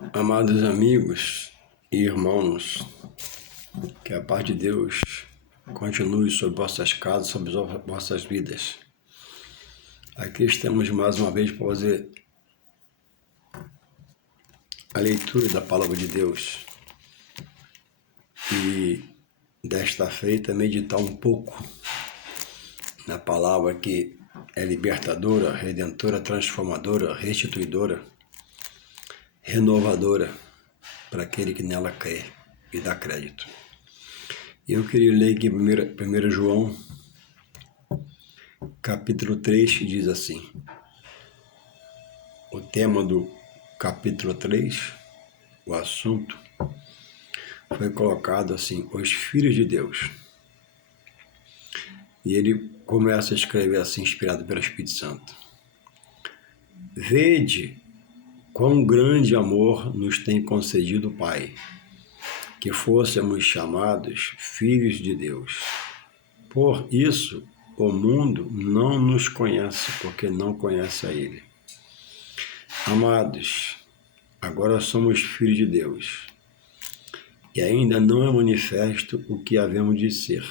Amados amigos e irmãos, que a paz de Deus continue sobre vossas casas, sobre vossas vidas. Aqui estamos mais uma vez para fazer a leitura da palavra de Deus e desta feita meditar um pouco na palavra que é libertadora, redentora, transformadora, restituidora, renovadora para aquele que nela crê e dá crédito. Eu queria ler aqui 1 João, capítulo 3, que diz assim. O tema do capítulo 3, o assunto, foi colocado assim, os filhos de Deus. E ele começa a escrever assim, inspirado pelo Espírito Santo. Vede quão grande amor nos tem concedido o Pai, que fôssemos chamados filhos de Deus. Por isso, o mundo não nos conhece, porque não conhece a Ele. Amados, agora somos filhos de Deus, e ainda não é manifesto o que havemos de ser,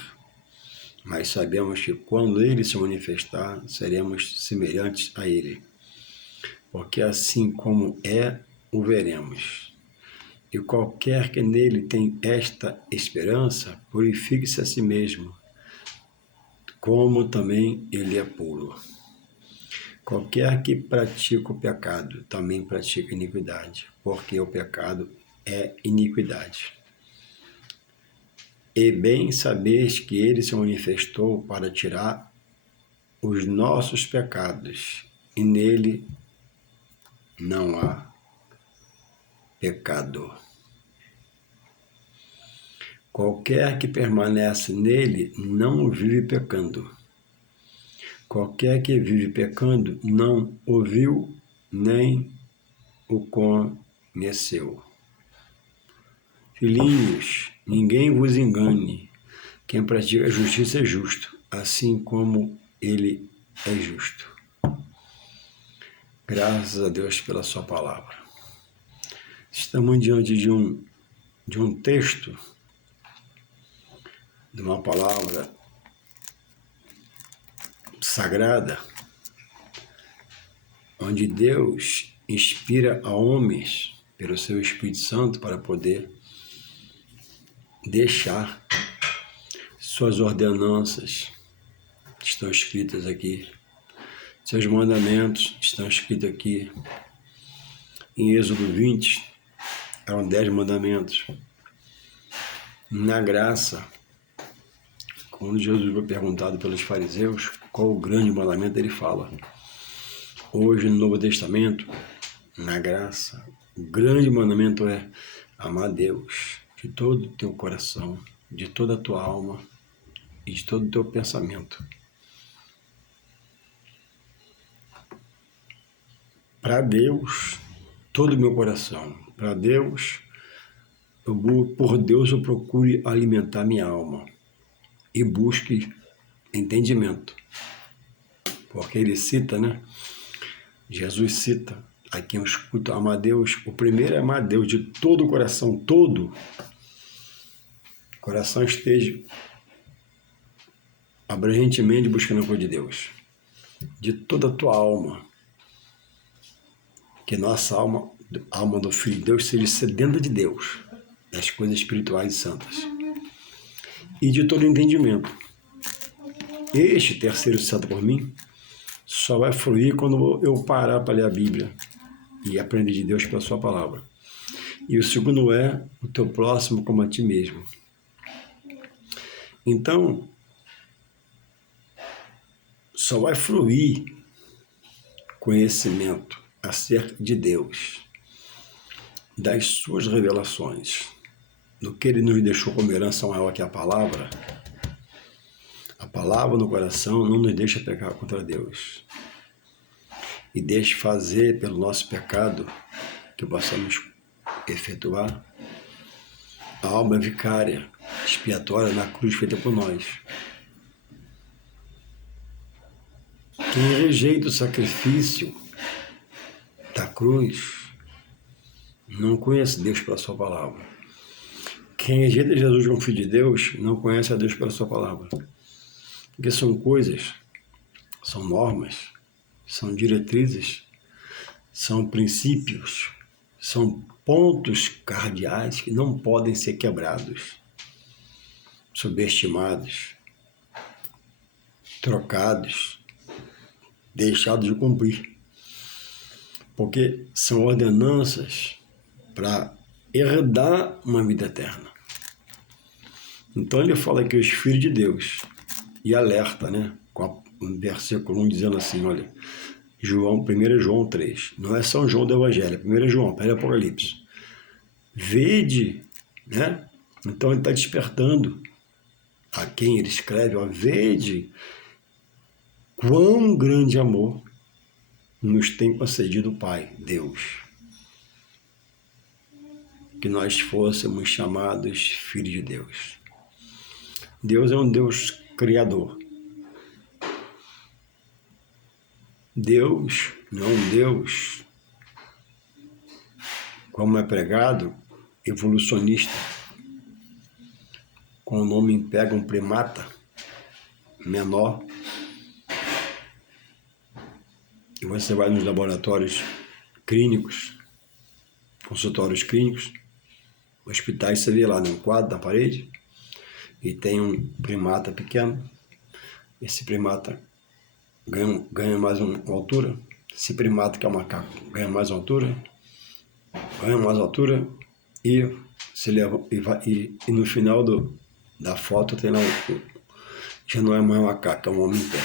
mas sabemos que quando Ele se manifestar, seremos semelhantes a Ele, porque assim como é, o veremos. E qualquer que nele tem esta esperança, purifique-se a si mesmo, como também ele é puro. Qualquer que pratica o pecado, também pratica iniquidade, porque o pecado é iniquidade. E bem sabeis que ele se manifestou para tirar os nossos pecados, e nele não há pecado. Qualquer que permanece nele não vive pecando. Qualquer que vive pecando não o viu nem o conheceu. Filhinhos, ninguém vos engane. Quem pratica a justiça é justo, assim como ele é justo. Graças a Deus pela sua palavra. Estamos diante de um texto, de uma palavra sagrada, onde Deus inspira a homens pelo seu Espírito Santo para poder deixar suas ordenanças, estão escritas aqui, seus mandamentos estão escritos aqui. Em Êxodo 20, eram 10 mandamentos. Na graça, quando Jesus foi perguntado pelos fariseus qual o grande mandamento, ele fala. Hoje, no Novo Testamento, na graça, o grande mandamento é amar Deus de todo o teu coração, de toda a tua alma e de todo o teu pensamento. Para Deus, todo o meu coração. Para Deus, por Deus eu procure alimentar minha alma e busque entendimento. Porque ele cita, né? Jesus cita, a quem eu escuto amar Deus, o primeiro é amar Deus de todo o coração, todo. O coração esteja abrangentemente buscando a coisa de Deus, de toda a tua alma. Que nossa alma, a alma do Filho de Deus, seja sedenta de Deus, das coisas espirituais e santas. E de todo entendimento. Este terceiro citado por mim só vai fluir quando eu parar para ler a Bíblia e aprender de Deus pela sua palavra. E o segundo é o teu próximo como a ti mesmo. Então, só vai fluir conhecimento acerca de Deus, das suas revelações, do que ele nos deixou como herança maior que a palavra. A palavra no coração não nos deixa pecar contra Deus. E deixa fazer pelo nosso pecado que possamos efetuar a obra vicária, expiatória na cruz feita por nós. Quem rejeita o sacrifício da cruz não conhece Deus pela sua palavra. Quem rejeita Jesus como Filho de Deus não conhece a Deus pela sua palavra. Porque são coisas, são normas, são diretrizes, são princípios, são pontos cardeais que não podem ser quebrados, subestimados, trocados, deixados de cumprir. Porque são ordenanças para herdar uma vida eterna. Então ele fala que os filhos de Deus, e alerta, né? Com o versículo 1 dizendo assim, olha, 1 João 3, não é São João do Evangelho, 1 João, pera Apocalipse. Vede, né? Então ele está despertando a quem ele escreve, ó, vede quão grande amor nos tem concedido o Pai, Deus, que nós fôssemos chamados filhos de Deus. Deus é um Deus criador. Deus não é um Deus, como é pregado, evolucionista, com o nome pega um primata menor, e você vai nos laboratórios clínicos, consultórios clínicos, hospitais, você vê lá num quadro na parede, e tem um primata pequeno. Esse primata ganha mais uma altura. Esse primata, que é um macaco, ganha mais altura, e se leva, e no final da foto tem lá, já não é mais um macaco, é um homem em pé.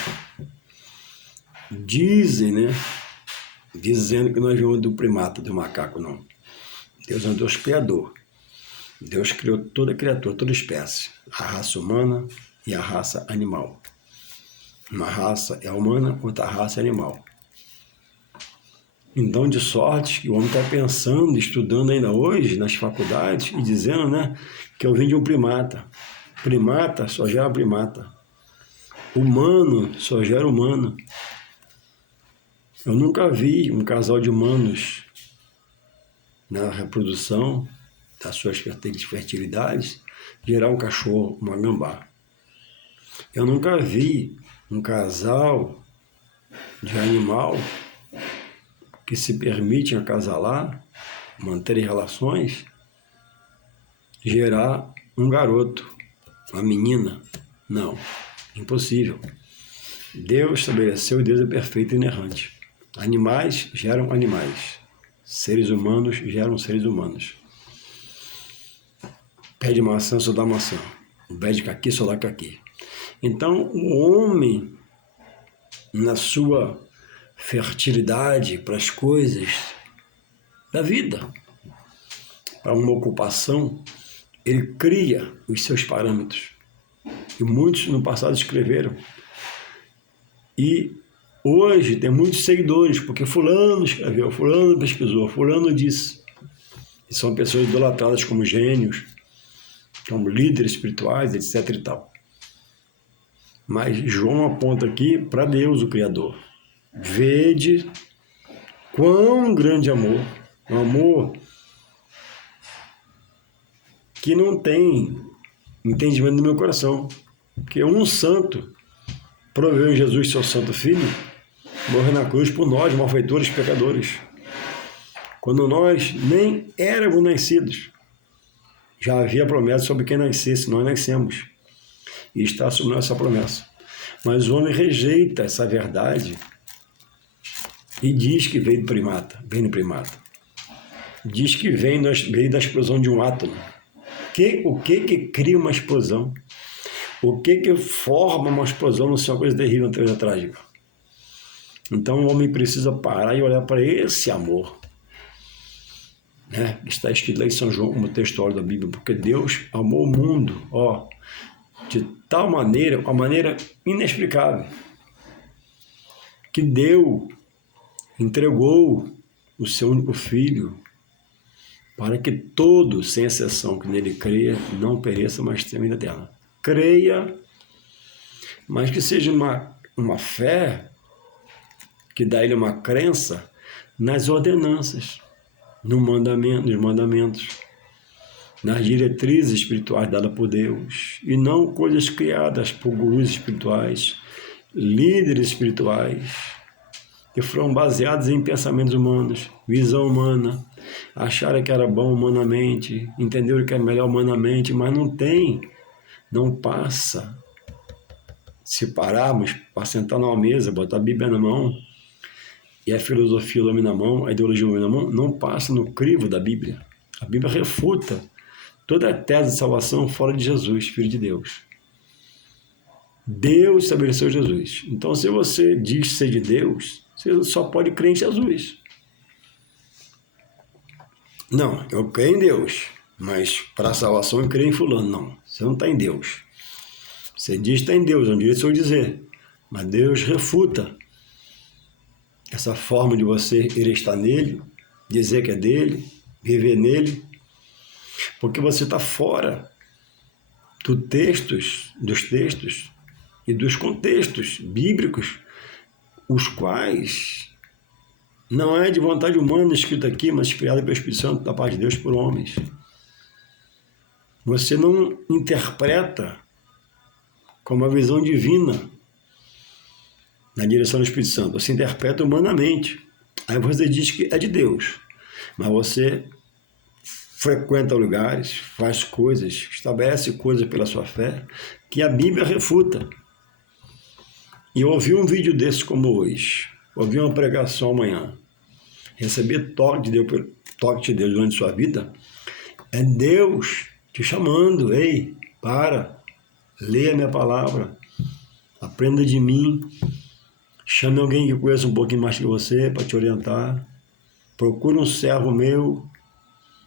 Dizem, né? Dizendo que nós vimos do primata, do macaco, não. Deus é um Deus criador. Deus criou toda criatura, toda espécie, a raça humana e a raça animal. Uma raça é humana, outra raça é animal. Então, de sorte que o homem está pensando, estudando ainda hoje nas faculdades e dizendo, né, que eu vim de um primata. Primata só gera primata. Humano só gera humano. Eu nunca vi um casal de humanos na reprodução das suas fertilidades gerar um cachorro, uma gambá. Eu nunca vi um casal de animal que se permite acasalar, manter relações, gerar um garoto, uma menina. Não, impossível. Deus estabeleceu, Deus é perfeito e inerrante. Animais geram animais. Seres humanos geram seres humanos. Pé de maçã só dá maçã. O pé de caqui só dá caqui. Então, o homem, na sua fertilidade para as coisas da vida, para uma ocupação, ele cria os seus parâmetros. E muitos no passado escreveram. E hoje tem muitos seguidores, porque fulano escreveu, fulano pesquisou, fulano disse. E são pessoas idolatradas como gênios, como líderes espirituais, etc. e tal. Mas João aponta aqui para Deus, o Criador. Vede quão grande amor, um amor que não tem entendimento no meu coração. Porque um santo proveu em Jesus, seu santo filho, morrer na cruz por nós, malfeitores, pecadores. Quando nós nem éramos nascidos, já havia promessa sobre quem nascesse, nós nascemos. E está assumindo essa promessa. Mas o homem rejeita essa verdade e diz que veio do primata, Diz que veio da explosão de um átomo. O que cria uma explosão? O que forma uma explosão? Não sei, uma coisa terrível, uma coisa trágica. Então o homem precisa parar e olhar para esse amor, né? Está escrito lá em São João como textual da Bíblia, porque Deus amou o mundo, de tal maneira, uma maneira inexplicável, que entregou o seu único filho, para que todos, sem exceção, que nele creia, não pereça, mas tenha vida eterna. Creia, mas que seja uma fé que dá a ele uma crença nas ordenanças nos mandamentos, nas diretrizes espirituais dadas por Deus, e não coisas criadas por gurus espirituais, líderes espirituais, que foram baseados em pensamentos humanos, visão humana, acharam que era bom humanamente, entenderam que é melhor humanamente, mas não passa. Se pararmos para sentar numa mesa, botar a Bíblia na mão, e a filosofia o homem na mão, a ideologia o homem na mão, não passa no crivo da Bíblia. A Bíblia refuta toda a tese de salvação fora de Jesus, Filho de Deus. Deus estabeleceu Jesus. Então, se você diz ser de Deus, você só pode crer em Jesus. Não, eu creio em Deus, mas para a salvação eu creio em fulano. Não, você não está em Deus. Você diz que está em Deus, é um direito seu dizer. Mas Deus refuta essa forma de você ir estar nele, dizer que é dele, viver nele, porque você está fora dos textos e dos contextos bíblicos, os quais não é de vontade humana escrito aqui, mas inspirado pelo Espírito Santo da parte de Deus por homens. Você não interpreta com uma visão divina na direção do Espírito Santo, você interpreta humanamente. Aí você diz que é de Deus, mas você frequenta lugares, faz coisas, estabelece coisas pela sua fé, que a Bíblia refuta. E ouvir um vídeo desse como hoje, ouvir uma pregação amanhã, receber toque de Deus durante sua vida, é Deus te chamando. Ei, para, leia minha palavra, aprenda de mim, chame alguém que conheça um pouquinho mais que você para te orientar, procure um servo meu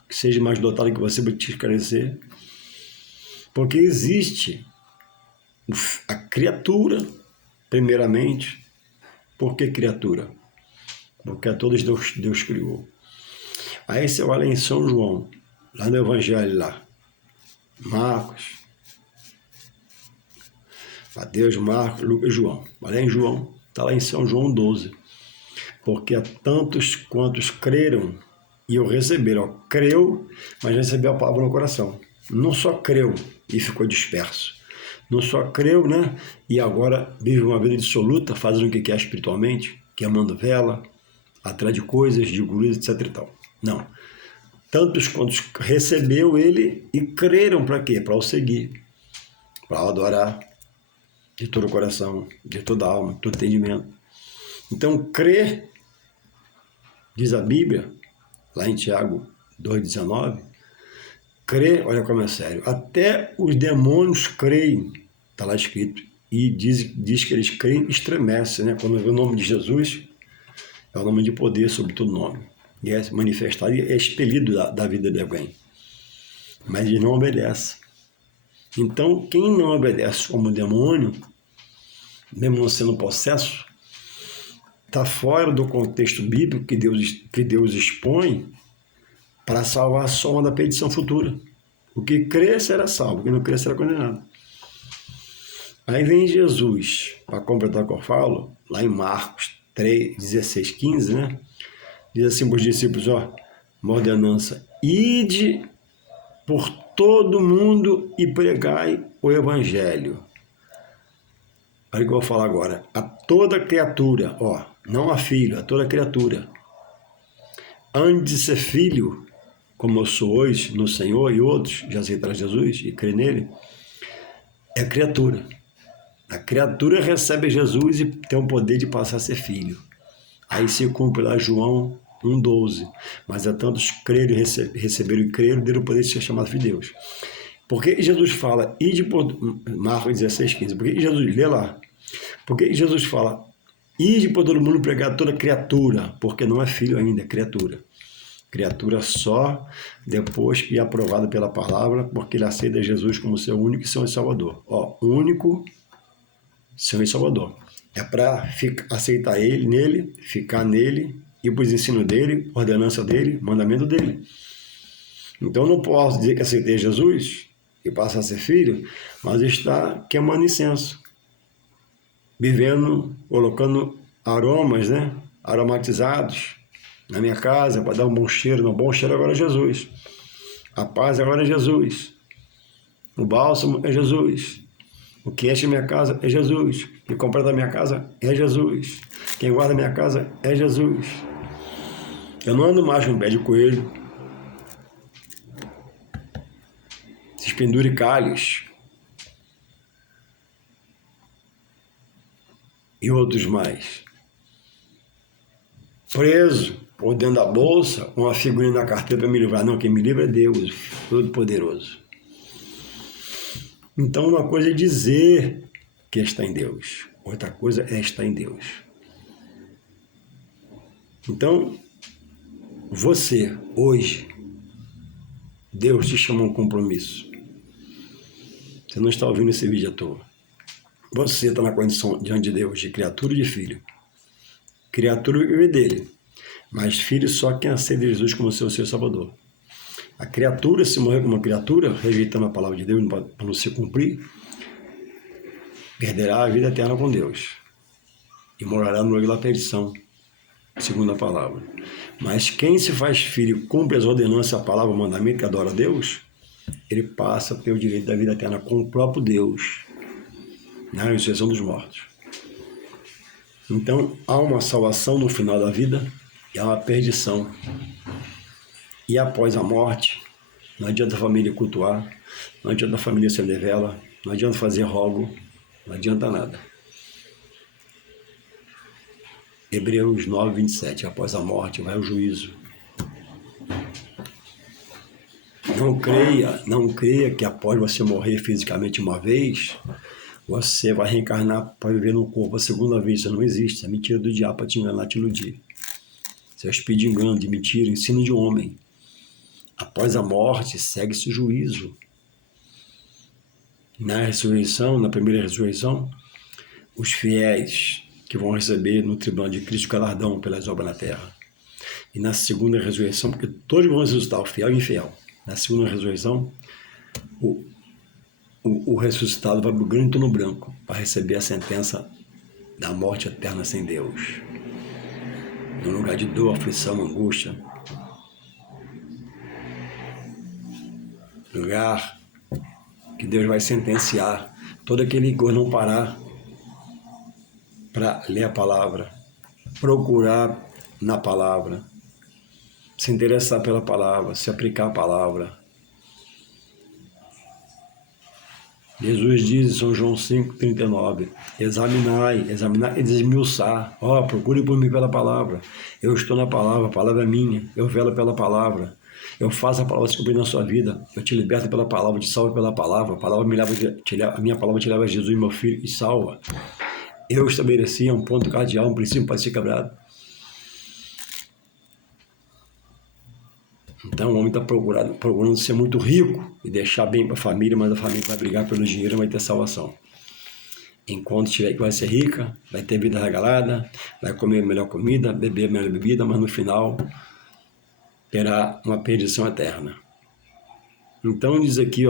que seja mais dotado que você para te esclarecer, porque existe a criatura, primeiramente. Por que criatura? Porque a todos Deus criou. Aí você olha em São João, lá no Evangelho, lá, Marcos, Mateus, Marcos, Lucas e João. Olha em João, está lá em São João 12. Porque a tantos quantos creram e o receberam. Creu, mas recebeu a palavra no coração. Não só creu e ficou disperso. Não só creu, né? E agora vive uma vida dissoluta, fazendo o que quer espiritualmente, queimando vela, atrás de coisas, de gurus, etc e tal. Não. Tantos quantos recebeu ele e creram para quê? Para o seguir, para o adorar de todo o coração, de toda a alma, de todo entendimento. Então, crer, diz a Bíblia, lá em Tiago 2,19, crer, olha como é sério, até os demônios creem, está lá escrito, e diz que eles creem e estremecem, né? Quando vê o nome de Jesus, é o nome de poder sobre todo nome, e é manifestado e é expelido da vida de alguém, mas ele não obedece. Então, quem não obedece como demônio, mesmo não sendo possesso, está fora do contexto bíblico que Deus expõe para salvar a soma da perdição futura. O que crer será salvo, o que não crer será condenado. Aí vem Jesus, para completar o que eu falo, lá em Marcos 3, 16, 15, né? Diz assim para os discípulos, uma ordenança: ide por todo mundo e pregai o evangelho. Olha o que eu vou falar agora. A toda criatura, não a filho, a toda criatura. Antes de ser filho, como eu sou hoje no Senhor, e outros já aceitaram Jesus e creem nele, é criatura. A criatura recebe Jesus e tem o poder de passar a ser filho. Aí se cumpre lá João 1,12. Mas é tantos creram, receberam e creram, deram o poder de ser chamado filho de Deus. Por que Jesus fala, ide por Marcos 16, 15? Por que Jesus, lê lá. Por que Jesus fala, ide por todo mundo pregar toda criatura? Porque não é filho ainda, é criatura. Criatura só depois que é aprovada pela palavra, porque ele aceita Jesus como seu único e Senhor e Salvador. Único Senhor e Salvador. É para aceitar ele nele, ficar nele, ir para os ensinos dele, ordenança dele, mandamento dele. Então não posso dizer que aceitei Jesus e passar a ser filho, mas está queimando incenso, vivendo, colocando aromas, né, aromatizados Na minha casa, para dar um bom cheiro. Não, bom cheiro agora é Jesus. A paz agora é Jesus. O bálsamo é Jesus. O que enche a minha casa é Jesus. O que completa a minha casa é Jesus. Quem guarda a minha casa é Jesus. Eu não ando mais com pé de coelho. Esses penduricalhos e outros mais. Preso, ou dentro da bolsa, uma figurinha na carteira para me livrar. Não, quem me livra é Deus, Todo-Poderoso. Então, uma coisa é dizer que está em Deus, outra coisa é estar em Deus. Então, você, hoje, Deus te chamou a um compromisso. Você não está ouvindo esse vídeo à toa. Você está na condição diante de Deus de criatura e de filho. Criatura vive dele, mas filho só quem aceita Jesus como seu Salvador. A criatura, se morrer como uma criatura, rejeitando a palavra de Deus para não se cumprir, perderá a vida eterna com Deus e morará no lago da perdição, segundo a palavra. Mas quem se faz filho, cumpre as ordenanças, a palavra, o mandamento, que adora a Deus, ele passa a ter o direito da vida eterna com o próprio Deus, na ressurreição dos mortos. Então, há uma salvação no final da vida e há uma perdição. E após a morte, não adianta a família cultuar, não adianta a família acender vela, não adianta fazer rogo, não adianta nada. Hebreus 9, 27, após a morte vai o juízo. Não creia que após você morrer fisicamente uma vez, você vai reencarnar para viver no corpo a segunda vez. Isso não existe, isso é mentira do diabo para te enganar, te iludir. Isso é espírito de engano, de mentira, ensino de homem. Após a morte, segue-se o juízo. Na ressurreição, na primeira ressurreição, os fiéis que vão receber no tribunal de Cristo galardão pelas obras na terra. E na segunda ressurreição, porque todos vão ressuscitar, o fiel e o infiel. Na segunda ressurreição, o ressuscitado vai para o grande trono branco para receber a sentença da morte eterna sem Deus. No lugar de dor, aflição, angústia. Lugar que Deus vai sentenciar todo aquele que não parar para ler a palavra, procurar na palavra, se interessar pela palavra, se aplicar a palavra. Jesus diz em São João 5,39, examinar e desmiuçar. Procure por mim pela palavra. Eu estou na palavra, a palavra é minha. Eu velo pela palavra. Eu faço a palavra se cumprir na sua vida. Eu te liberto pela palavra, te salvo pela palavra. A minha palavra te leva a Jesus, meu filho, e salva. Eu estabeleci um ponto cardeal, um princípio para ser quebrado. Então o homem está procurando ser muito rico e deixar bem para a família, mas a família vai brigar pelo dinheiro e vai ter salvação. Enquanto tiver que vai ser rica, vai ter vida regalada, vai comer a melhor comida, beber a melhor bebida, mas no final terá uma perdição eterna. Então diz aqui,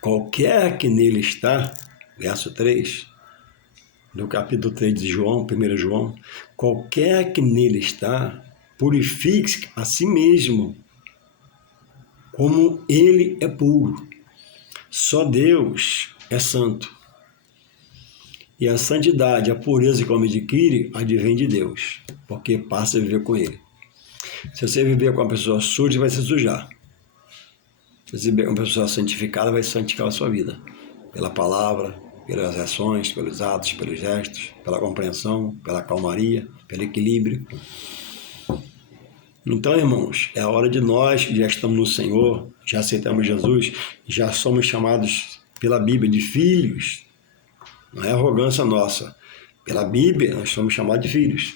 qualquer que nele está, verso 3, do capítulo 3 de João, 1 João, qualquer que nele está, purifique-se a si mesmo, como ele é puro. Só Deus é santo. E a santidade, a pureza que o homem adquire, advém de Deus, porque passa a viver com ele. Se você viver com uma pessoa suja, vai se sujar. Se você viver com uma pessoa santificada, vai santificar a sua vida. Pela palavra, pelas ações, pelos atos, pelos gestos, pela compreensão, pela calmaria, pelo equilíbrio. Então, irmãos, é a hora de nós que já estamos no Senhor, já aceitamos Jesus, já somos chamados pela Bíblia de filhos. Não é arrogância nossa. Pela Bíblia, nós somos chamados de filhos.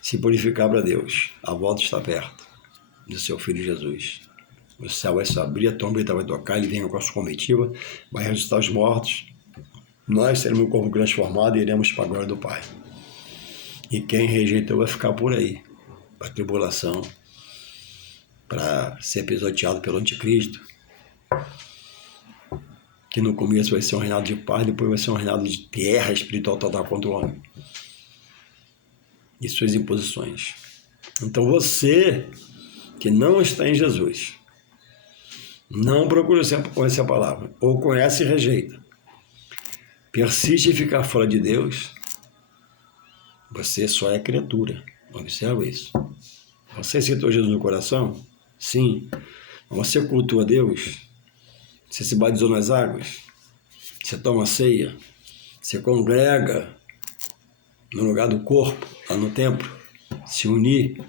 Se purificar para Deus. A volta está perto do seu Filho Jesus. O céu vai se abrir, a trombeta vai tocar, ele vem com a sua comitiva, vai ressuscitar os mortos. Nós teremos um corpo transformado e iremos para a glória do Pai. E quem rejeitou vai ficar por aí, para a tribulação, para ser pisoteado pelo anticristo, que no começo vai ser um reinado de paz, depois vai ser um reinado de guerra espiritual total contra o homem e suas imposições. Então você que não está em Jesus, não procura conhecer a palavra, ou conhece e rejeita, persiste em ficar fora de Deus, você só é criatura. Observa isso. Você aceitou Jesus no coração? Sim. Você cultua Deus? Você se batizou nas águas? Você toma ceia? Você congrega no lugar do corpo, lá no templo? Se unir?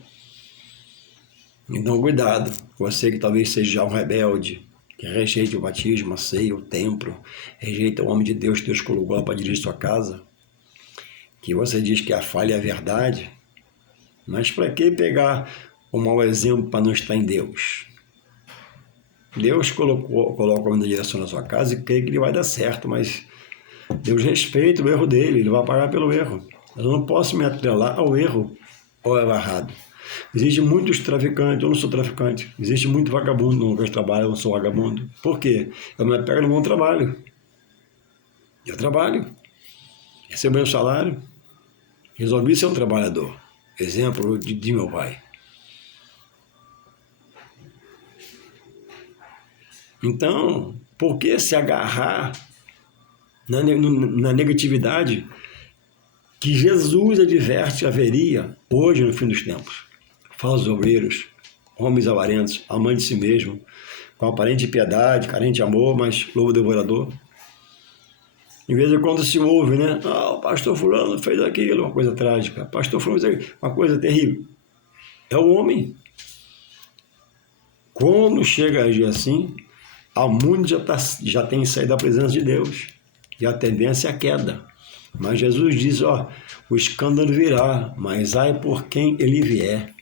Então, cuidado. Você que talvez seja já um rebelde, que rejeita o batismo, a ceia, o templo, rejeita o homem de Deus que Deus colocou lá para dirigir sua casa, que você diz que a falha é a verdade, mas para que pegar o mau exemplo para não estar em Deus? Deus coloca o homem na direção da sua casa e crê que ele vai dar certo, mas Deus respeita o erro dele, ele vai pagar pelo erro. Eu não posso me atrelar ao erro ou ao errado. Existem muitos traficantes, eu não sou traficante. Existe muito vagabundo no meu trabalho, eu não sou vagabundo. Por quê? Eu me pego no bom trabalho. Eu trabalho, recebo meu salário, resolvi ser um trabalhador. Exemplo de meu pai. Então, por que se agarrar na negatividade que Jesus adverte que haveria hoje no fim dos tempos? Falsos obreiros, homens avarentos, amantes de si mesmo, com aparente piedade, carente de amor, mas lobo devorador. Em vez de quando se ouve, né? Ah, o pastor fulano fez aquilo, uma coisa trágica. O pastor fulano fez aquilo, uma coisa terrível. É o homem. Quando chega a agir assim, o mundo já tem saído da presença de Deus. E a tendência é a queda. Mas Jesus diz, o escândalo virá, mas ai por quem ele vier.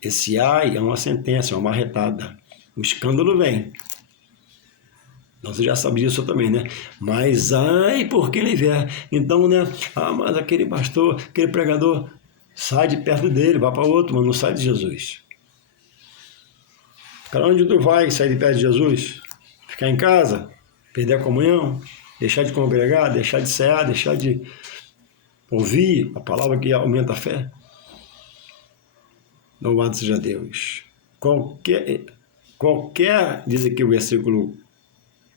Esse ai é uma sentença, é uma marretada. O escândalo vem. Você já sabe disso também, né? Mas ai por quem ele vier. Então, né? Mas aquele pastor, aquele pregador, sai de perto dele, vai para outro, mas não sai de Jesus. Para onde tu vai sair de perto de Jesus? Ficar em casa? Perder a comunhão? Deixar de congregar? Deixar de cear? Deixar de ouvir a palavra que aumenta a fé? Louvado seja Deus. Qualquer, diz aqui o versículo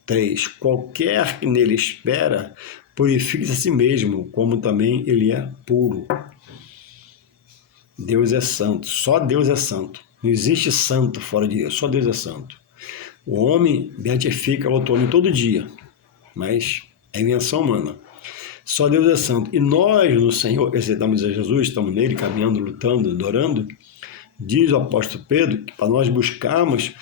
3, qualquer que nele espera, purifica-se a si mesmo, como também ele é puro. Deus é santo, só Deus é santo. Não existe santo fora de Deus, só Deus é santo. O homem beatifica outro homem todo dia, mas é invenção humana. Só Deus é santo. E nós, no Senhor, aceitamos a Jesus, estamos nele, caminhando, lutando, adorando. Diz o apóstolo Pedro que para nós buscarmos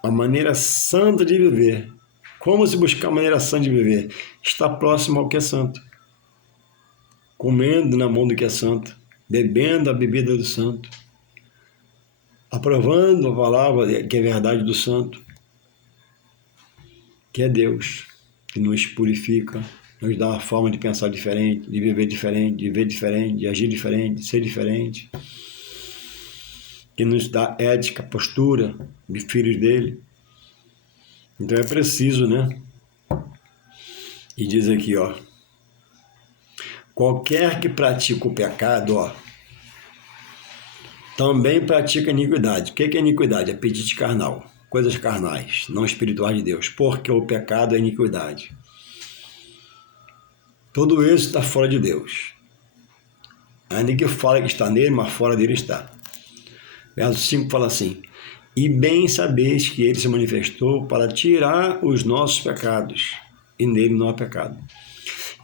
a maneira santa de viver. Como se buscar a maneira santa de viver? Estar próximo ao que é santo. Comendo na mão do que é santo. Bebendo a bebida do santo. Aprovando a palavra que é verdade do santo. Que é Deus. Que nos purifica. Nos dá uma forma de pensar diferente. De viver diferente. De ver diferente. De agir diferente. De ser diferente. Que nos dá ética, postura de filhos dele. Então é preciso, né? E diz aqui, qualquer que pratica o pecado, também pratica iniquidade. O que é iniquidade? Apetite carnal, coisas carnais, não espirituais de Deus, porque o pecado é iniquidade. Tudo isso está fora de Deus. Ainda que fala que está nele, mas fora dele está. Verso 5 fala assim: e bem sabeis que ele se manifestou para tirar os nossos pecados, e nele não há pecado.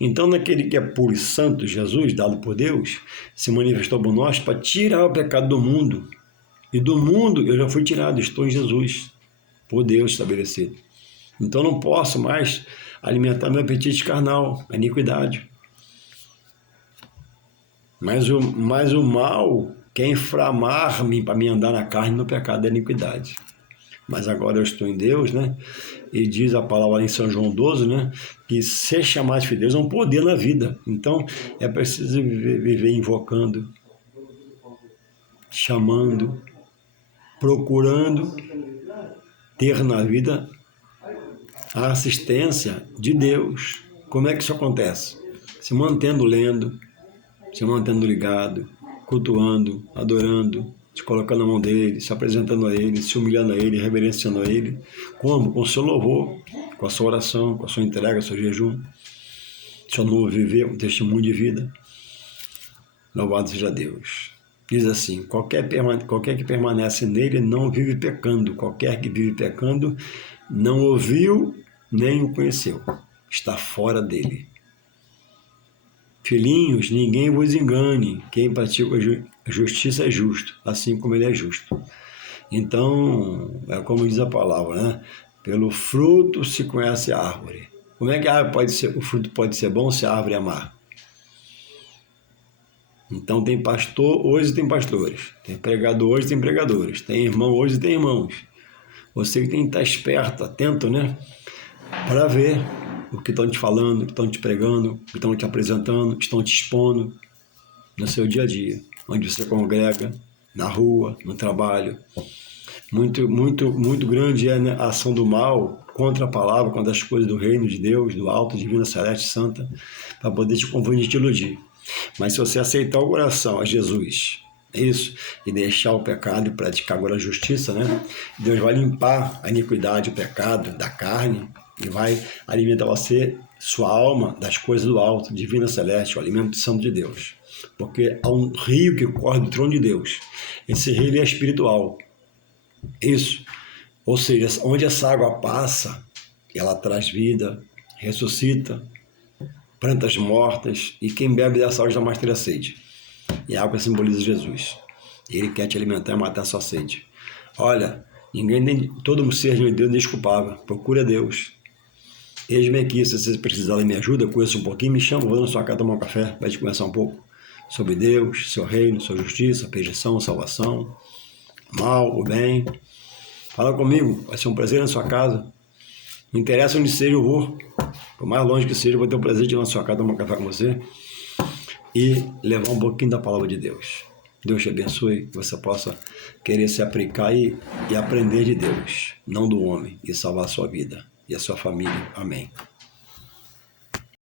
Então, naquele que é puro e santo, Jesus, dado por Deus, se manifestou por nós para tirar o pecado do mundo. E do mundo eu já fui tirado, estou em Jesus, por Deus estabelecido. Então, não posso mais alimentar meu apetite carnal, a iniquidade. Mas o mal quer inflamar-me para me andar na carne no pecado da iniquidade. Mas agora eu estou em Deus, né? E diz a palavra em São João 12, né? Que ser chamado de Deus é um poder na vida. Então, é preciso viver invocando, chamando, procurando ter na vida a assistência de Deus. Como é que isso acontece? Se mantendo lendo, se mantendo ligado, cultuando, adorando, se colocando na mão dele, se apresentando a ele, se humilhando a ele, reverenciando a ele. Como? Com o seu louvor, com a sua oração, com a sua entrega, seu jejum, seu novo viver, um testemunho de vida. Louvado seja Deus. Diz assim, qualquer que permanece nele não vive pecando. Qualquer que vive pecando não ouviu nem o conheceu. Está fora dele. Filhinhos, ninguém vos engane. Quem pratica a justiça é justo, assim como ele é justo. Então, é como diz a palavra, né? Pelo fruto se conhece a árvore. Como é que o fruto pode ser bom se a árvore é má? Então tem pastor hoje, tem pastores. Tem pregador hoje, tem pregadores. Tem irmão hoje, tem irmãos. Você que tem que estar esperto, atento, né? Para ver o que estão te falando, o que estão te pregando, o que estão te apresentando, o que estão te expondo no seu dia a dia. Onde você congrega, na rua, no trabalho. Muito grande é, né, a ação do mal contra a palavra, contra as coisas do reino de Deus, do alto, divina, celeste, santa, para poder te confundir e te iludir. Mas se você aceitar o coração a Jesus, isso, e deixar o pecado e praticar agora a justiça, né? Deus vai limpar a iniquidade, o pecado da carne e vai alimentar você, sua alma, das coisas do alto, divina, celeste, o alimento santo de Deus. Porque há um rio que corre do trono de Deus. Esse rio ele é espiritual. Isso. Ou seja, onde essa água passa, ela traz vida, ressuscita, plantas mortas, e quem bebe dessa água jamais terá sede. E a água simboliza Jesus. Ele quer te alimentar e matar a sua sede. Olha, todo ser de Deus é desculpável. Procura Deus. Eis-me aqui, se você precisar da minha ajuda, conheça um pouquinho, me chama, vou na sua casa tomar um café, vai te conversar um pouco sobre Deus, seu reino, sua justiça, perdição, salvação, mal, o bem. Fala comigo, vai ser um prazer na sua casa. Não interessa onde seja, eu vou. Por mais longe que seja, eu vou ter o prazer de ir na sua casa tomar um café com você e levar um pouquinho da palavra de Deus. Deus te abençoe, que você possa querer se aplicar e aprender de Deus, não do homem, e salvar a sua vida e a sua família. Amém.